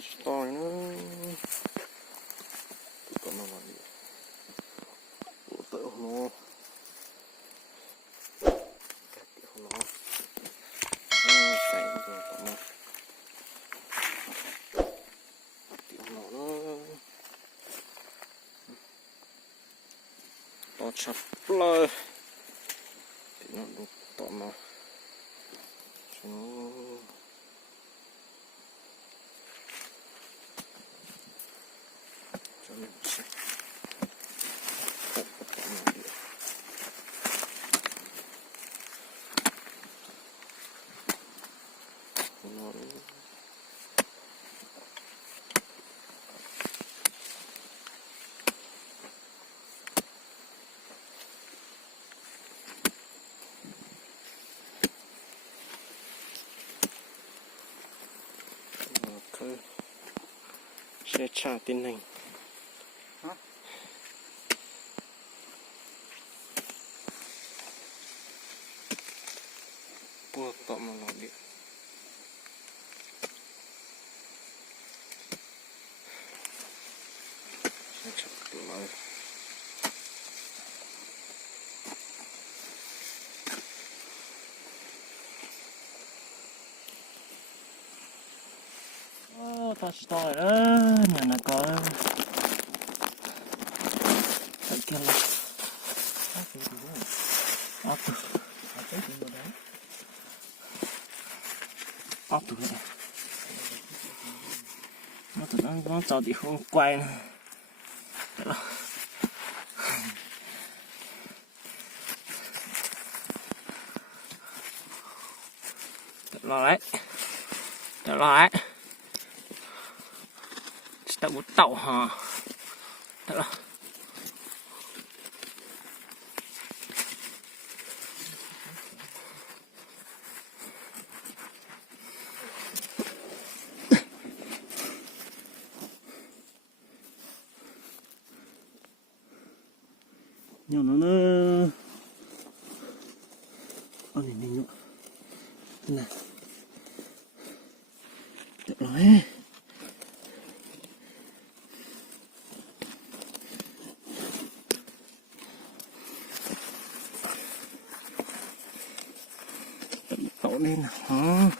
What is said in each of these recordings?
to nữa còn nó là gì tự nó cái nó cái rồi còn nó tiểu nó to chập lơ thì nó được to nó cho mình sẽ sẽ trả tiền này bùa tọa mà nó điện sẽ chặt lại ta stoi nhà nó có cái kia là áp từ này nó từ nó cho đi không quay nữa lo đấy tạo một tàu hả đó nhưng nó này nữa thế này được rồi tẩu lên hả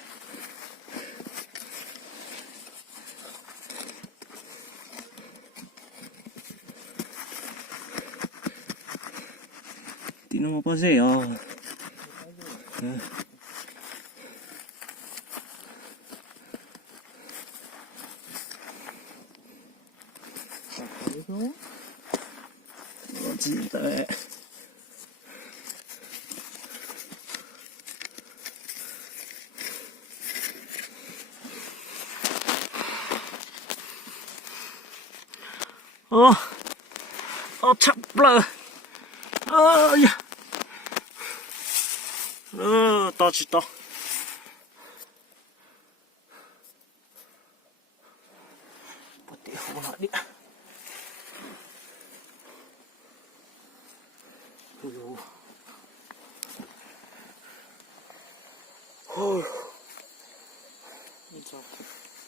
tí nó có rẻ à nó chỉ tới chậm lờ to chỉ to bật tí không nó đi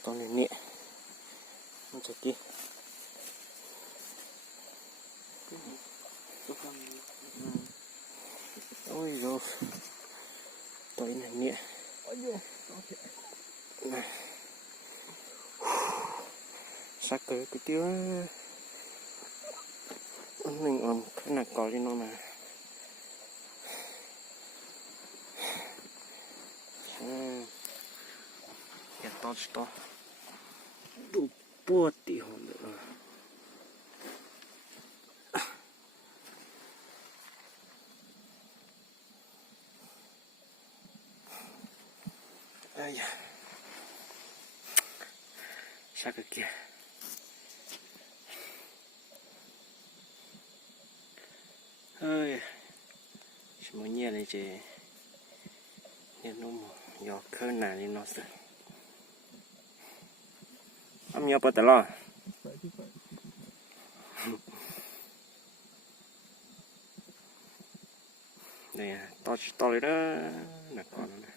con này nhẹ nó chạy đi ôi rồi tối này nhẹ này sắc cái tiêu mình làm cái này có đi nó mà to đủ bùa tí hồn nữa ai da sao cái kia ơi chỉ muốn nhẹ này chứ nhẹ nó nhỏ hơn nào đi nó sẽ âm nhớ bắt đầu lo này to đấy đó là con này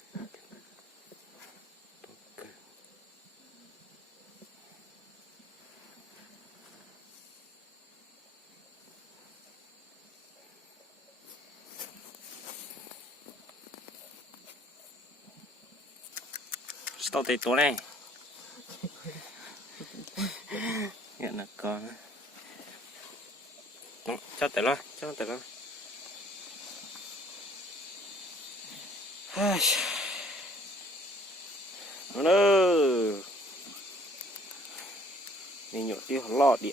tao thấy tối này hiện là con cho tới lo nó mình nhổ tiêu lọt đi